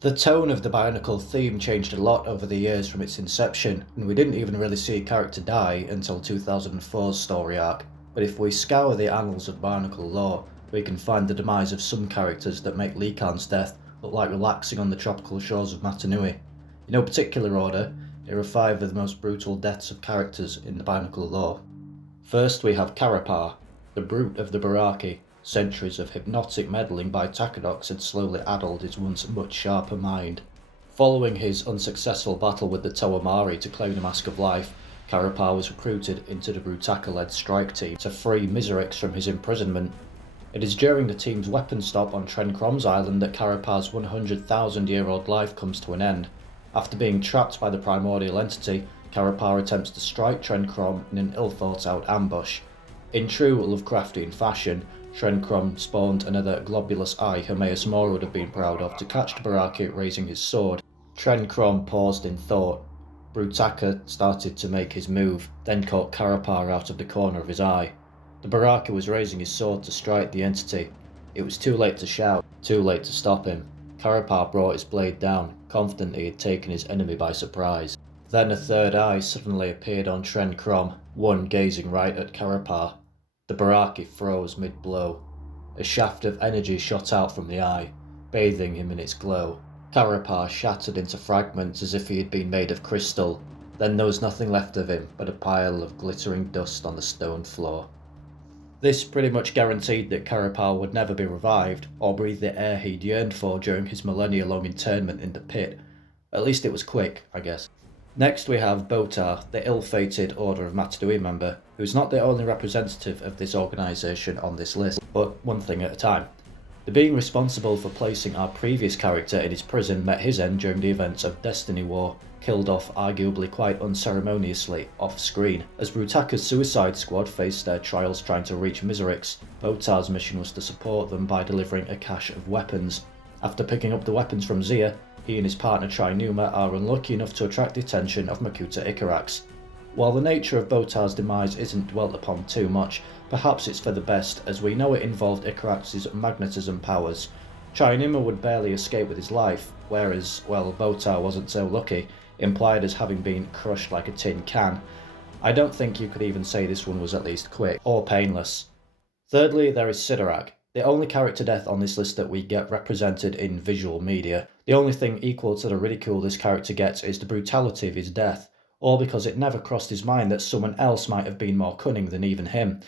The tone of the Bionicle theme changed a lot over the years from its inception, and we didn't even really see a character die until 2004's story arc. But if we scour the annals of Bionicle lore, we can find the demise of some characters that make Likan's death look like relaxing on the tropical shores of Matanui. In no particular order, here are 5 of the most brutal deaths of characters in the Bionicle lore. First we have Karapar, the brute of the Baraki. Centuries of hypnotic meddling by Takadox had slowly addled his once much sharper mind. Following his unsuccessful battle with the Tawamari to claim the Mask of Life, Karapar was recruited into the Brutaka-led strike team to free Miserix from his imprisonment. It is during the team's weapon stop on Trenkrom's island that Karapar's 100,000-year-old life comes to an end. After being trapped by the primordial entity, Karapar attempts to strike Trenkrom in an ill-thought-out ambush. In true Lovecraftian fashion, Trenkrom spawned another globulous eye Hermaeus Mora would have been proud of to catch the Baraki raising his sword. Trenkrom paused in thought. Brutaka started to make his move, then caught Karapar out of the corner of his eye. The Baraki was raising his sword to strike the entity. It was too late to shout, too late to stop him. Karapar brought his blade down, confident he had taken his enemy by surprise. Then a third eye suddenly appeared on Trenkrom, one gazing right at Karapar. The Baraki froze mid-blow. A shaft of energy shot out from the eye, bathing him in its glow. Karapar shattered into fragments as if he had been made of crystal. Then there was nothing left of him but a pile of glittering dust on the stone floor. This pretty much guaranteed that Karapar would never be revived, or breathe the air he'd yearned for during his millennia-long internment in the pit. At least it was quick, I guess. Next we have Botar, the ill-fated Order of Matanui member, who's not the only representative of this organisation on this list, but one thing at a time. The being responsible for placing our previous character in his prison met his end during the events of Destiny War, killed off arguably quite unceremoniously, off-screen. As Brutaka's Suicide Squad faced their trials trying to reach Miserix, Botar's mission was to support them by delivering a cache of weapons. After picking up the weapons from Zia, he and his partner Trinuma are unlucky enough to attract the attention of Makuta Icarax. While the nature of Botar's demise isn't dwelt upon too much, perhaps it's for the best, as we know it involved Icarax's magnetism powers. Trinuma would barely escape with his life, whereas, well, Botar wasn't so lucky, implied as having been crushed like a tin can. I don't think you could even say this one was at least quick, or painless. Thirdly, there is Sidorak, the only character death on this list that we get represented in visual media. The only thing equal to the ridicule this character gets is the brutality of his death, all because it never crossed his mind that someone else might have been more cunning than even him.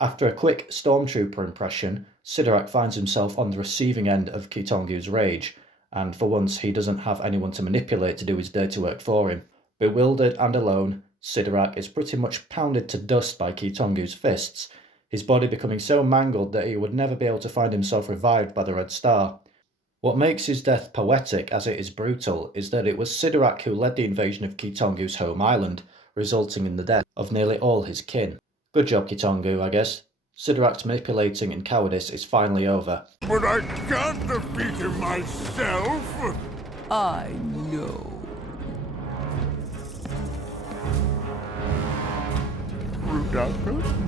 After a quick Stormtrooper impression, Sidorak finds himself on the receiving end of Kitongu's rage, and for once he doesn't have anyone to manipulate to do his dirty work for him. Bewildered and alone, Sidorak is pretty much pounded to dust by Kitongu's fists, his body becoming so mangled that he would never be able to find himself revived by the Red Star. What makes his death poetic, as it is brutal, is that it was Sidorak who led the invasion of Kitongu's home island, resulting in the death of nearly all his kin. Good job, Kitongu, I guess. Sidorak's manipulating and cowardice is finally over. But I can't defeat him myself! I know. Brutaka?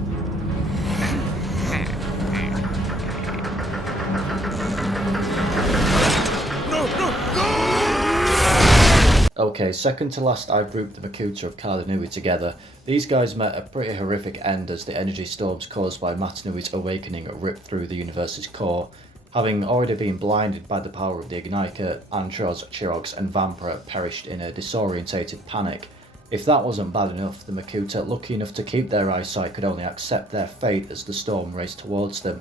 Okay, second to last I've grouped the Makuta of Kalanui together. These guys met a pretty horrific end as the energy storms caused by Matanui's awakening ripped through the universe's core. Having already been blinded by the power of the Igniter, Antros, Chirox and Vampira perished in a disorientated panic. If that wasn't bad enough, the Makuta, lucky enough to keep their eyesight, could only accept their fate as the storm raced towards them.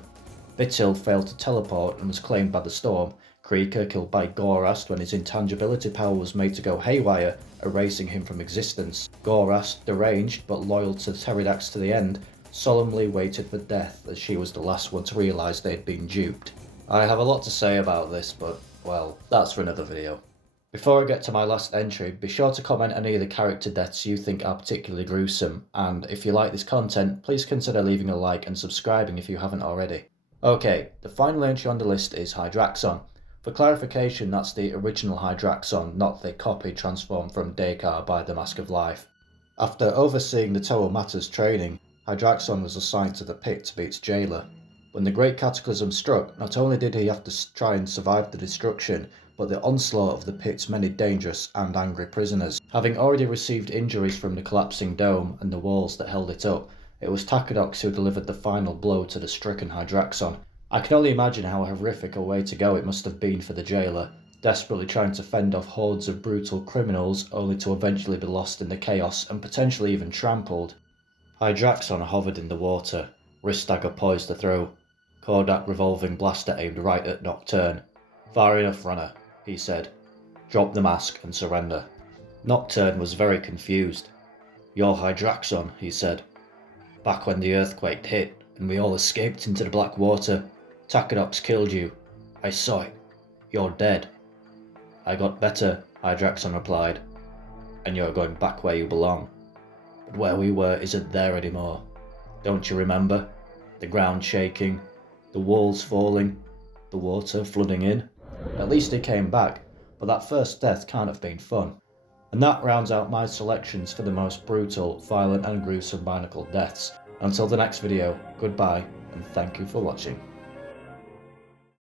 Vitil failed to teleport and was claimed by the storm. Krieger killed by Gorast when his intangibility power was made to go haywire, erasing him from existence. Gorast, deranged but loyal to Pteridax to the end, solemnly waited for death as she was the last one to realise they had been duped. I have a lot to say about this, but, well, that's for another video. Before I get to my last entry, be sure to comment any of the character deaths you think are particularly gruesome, and if you like this content, please consider leaving a like and subscribing if you haven't already. Okay, the final entry on the list is Hydraxon. For clarification, that's the original Hydraxon, not the copy transformed from Dakar by the Mask of Life. After overseeing the Toamata's training, Hydraxon was assigned to the pit to be its jailer. When the Great Cataclysm struck, not only did he have to try and survive the destruction, but the onslaught of the pit's many dangerous and angry prisoners. Having already received injuries from the collapsing dome and the walls that held it up, it was Tacadox who delivered the final blow to the stricken Hydraxon. I can only imagine how horrific a way to go it must have been for the jailer, desperately trying to fend off hordes of brutal criminals only to eventually be lost in the chaos and potentially even trampled. Hydraxon hovered in the water, wrist dagger poised to throw, Kodak revolving blaster aimed right at Nocturne. "Far enough, runner," he said. "Drop the mask and surrender." Nocturne was very confused. "You're Hydraxon," he said. "Back when the earthquake hit and we all escaped into the black water, Tacadox killed you. I saw it. You're dead." "I got better," Hydraxon replied. "And you're going back where you belong. But where we were isn't there anymore. Don't you remember? The ground shaking, the walls falling, the water flooding in." At least he came back, but that first death can't have been fun. And that rounds out my selections for the most brutal, violent and gruesome Bionicle deaths. Until the next video, goodbye and thank you for watching.